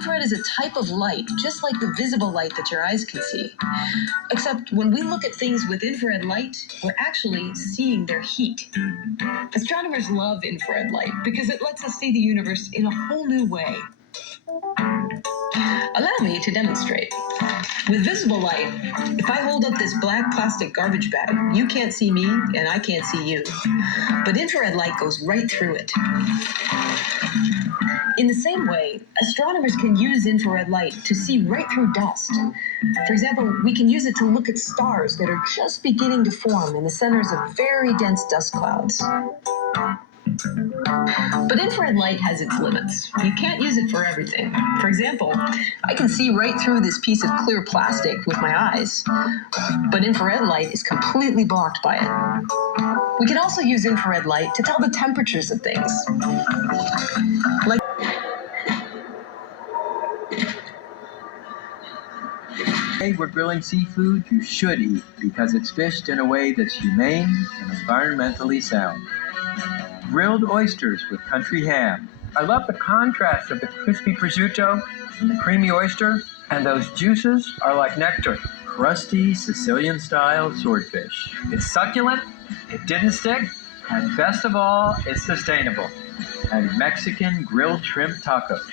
Infrared is a type of light, just like the visible light that your eyes can see. Except when we look at things with infrared light, we're actually seeing their heat. Astronomers love infrared light because it lets us see the universe in a whole new way. Allow me to demonstrate. With visible light, if I hold up this black plastic garbage bag, you can't see me and I can't see you. But infrared light goes right through it. In the same way, astronomers can use infrared light to see right through dust. For example, we can use it to look at stars that are just beginning to form in the centers of very dense dust clouds. But infrared light has its limits. You can't use it for everything. For example, I can see right through this piece of clear plastic with my eyes, but infrared light is completely blocked by it. We can also use infrared light to tell the temperatures of things. Like Today we're grilling seafood you should eat because it's fished in a way that's humane and environmentally sound. Grilled oysters with country ham. I love the contrast of the crispy prosciutto and the creamy oyster, and those juices are like nectar. Crusty Sicilian-style swordfish. It's succulent, it didn't stick, and best of all, it's sustainable. And Mexican grilled shrimp tacos.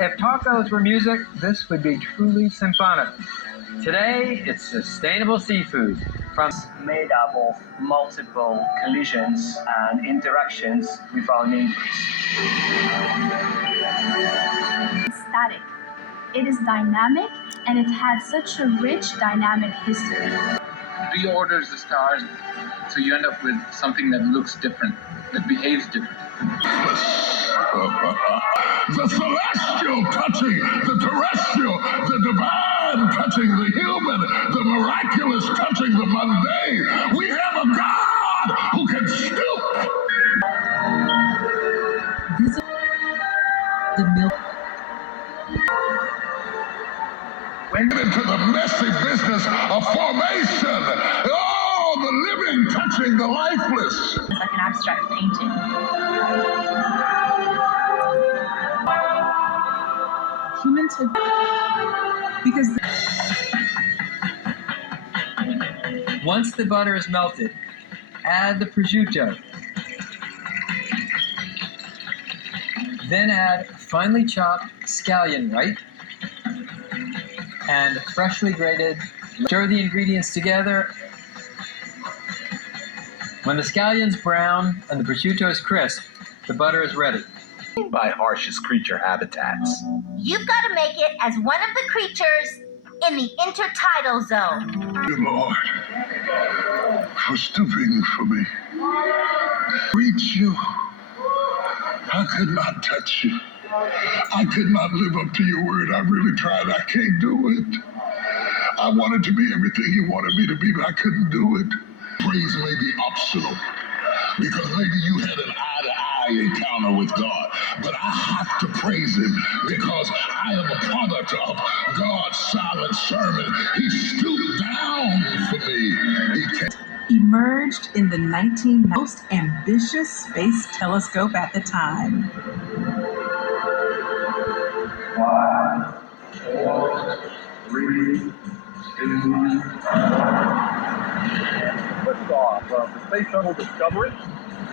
If tacos were music, this would be truly symphonic. Today, it's sustainable seafood from made up of multiple collisions and interactions with our neighbors. It's static. It is dynamic, and it had such a rich dynamic history. Reorders the stars, so you end up with something that looks different, that behaves different. The celestial touching the terrestrial, the divine touching the human, the miraculous touching the mundane. We have a God who can still. Went into the messy business of formation. Oh, the living touching the lifeless. It's like an abstract painting. Humans have... Because... Once the butter is melted, add the prosciutto. Then add finely chopped scallion white and freshly grated. Stir the ingredients together. When the scallion's brown and the prosciutto is crisp, the butter is ready. By harshest creature habitats. You've got to make it as one of the creatures in the intertidal zone. Dear Lord, for stooping for me. Reach you. I could not touch you. I could not live up to your word. I really tried. I can't do it. I wanted to be everything you wanted me to be, but I couldn't do it. Praise may be optional, because maybe you had an eye-to-eye encounter with God, but I have to praise him because I am a product of God's silent sermon. He stooped down for me. Emerged in the 1990s, most ambitious space telescope at the time. 5, 4, 3, 2, 1. Liftoff of the Space Shuttle Discovery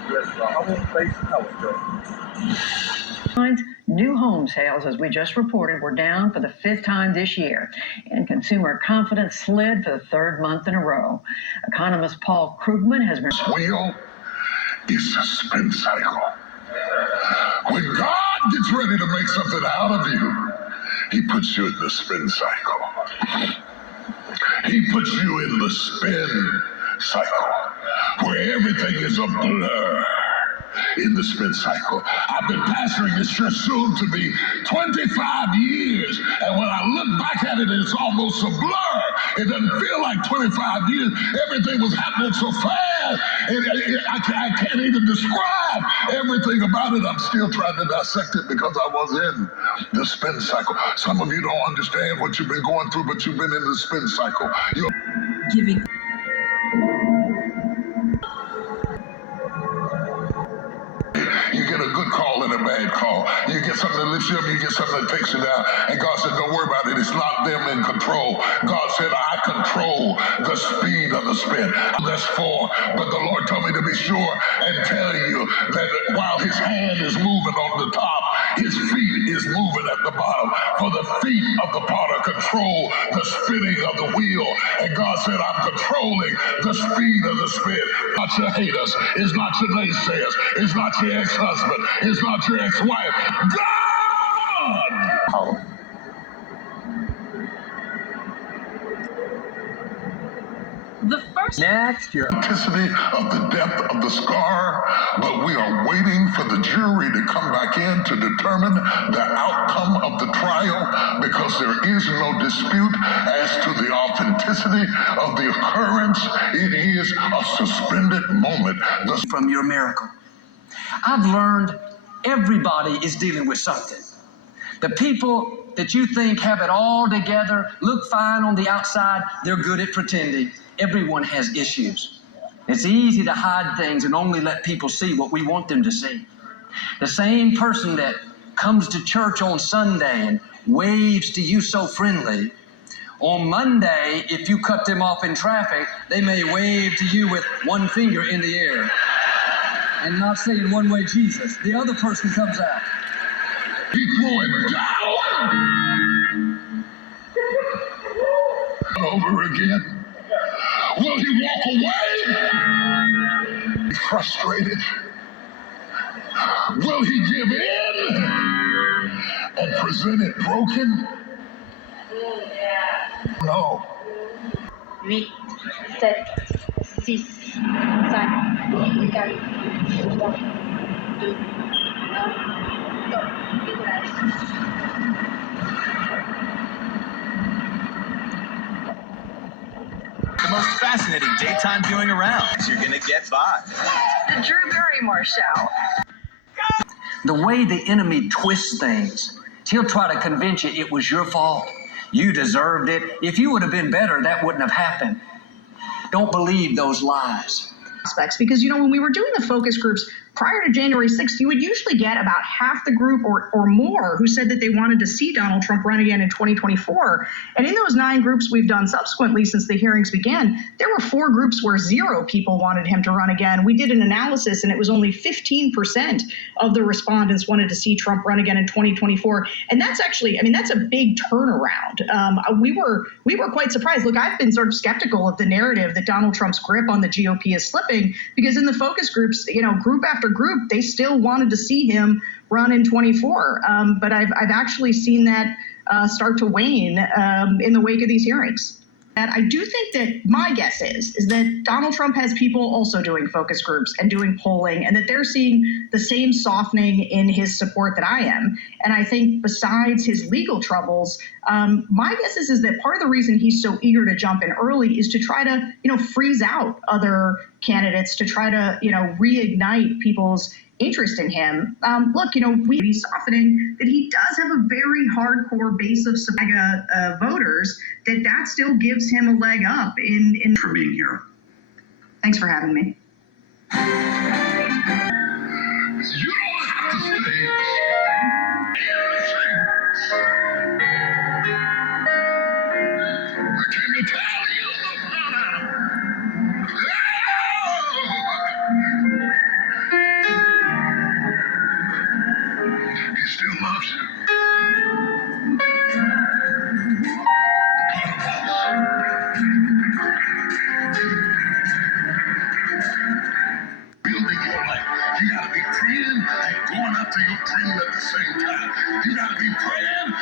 with the Hubble Space Telescope. New home sales, as we just reported, were down for the 5th time this year, and consumer confidence slid for the 3rd month in a row. Economist Paul Krugman has been... Wheel is a spin cycle. When God gets ready to make something out of you, he puts you in the spin cycle. He puts you in the spin cycle, where everything is a blur. In the spin cycle. I've been pastoring this church soon to be 25 years, and when I look back at it, it's almost a blur. It doesn't feel like 25 years. Everything was happening so fast, I can't even describe everything about it. I'm still trying to dissect it because I was in the spin cycle. Some of you don't understand what you've been going through, but you've been in the spin cycle. You're Giving... You get a good call in a bad bad call. You get something that lifts you up, you get something that takes you down. And God said, don't worry about it. It's not them in control. God said, I control the speed of the spin. That's four. But the Lord told me to be sure and tell you that while his hand is moving on the top, his feet is moving at the bottom. For the feet of the potter control the spinning of the wheel. And God said, I'm controlling the speed of the spin. Not your haters. It's not your naysayers. It's not your ex-husband. It's not your ex-wife. God! The first Next, your authenticity of the depth of the scar, but we are waiting for the jury to come back in to determine the outcome of the trial, because there is no dispute as to the authenticity of the occurrence. It is a suspended moment. From your miracle, I've learned everybody is dealing with something. The people that you think have it all together, look fine on the outside, they're good at pretending. Everyone has issues. It's easy to hide things and only let people see what we want them to see. The same person that comes to church on Sunday and waves to you so friendly, on Monday, if you cut them off in traffic, they may wave to you with one finger in the air and not saying one way Jesus. The other person comes out. He threw it down over again. Will he walk away? Frustrated? Will he give in and present it broken? No. 8, 7, 6, 5, 4, 3, 2, 1, 2, 1. The most fascinating daytime viewing around. You're gonna get by. The Drew Barrymore Show. The way the enemy twists things, he'll try to convince you it was your fault. You deserved it. If you would have been better, that wouldn't have happened. Don't believe those lies. Because, when we were doing the focus groups prior to January 6th, you would usually get about half the group or more who said that they wanted to see Donald Trump run again in 2024. And in those 9 groups we've done subsequently since the hearings began, there were 4 groups where 0 people wanted him to run again. We did an analysis and it was only 15% of the respondents wanted to see Trump run again in 2024. And that's actually, that's a big turnaround. We were quite surprised. Look, I've been sort of skeptical of the narrative that Donald Trump's grip on the GOP is slipping, because in the focus groups, group after group, they still wanted to see him run in 24. But I've actually seen that start to wane in the wake of these hearings. And I do think that my guess is that Donald Trump has people also doing focus groups and doing polling, and that they're seeing the same softening in his support that I am. And I think besides his legal troubles, my guess is that part of the reason he's so eager to jump in early is to try to, freeze out other candidates, to try to, reignite people's interest in him. Look, we softening that he does have a very hardcore base of MAGA voters, that still gives him a leg up in for being here. Thanks for having me. You don't have to stay. I came to tell you he still loves you. Building your life. You gotta be praying and going after your dream at the same time. You gotta be praying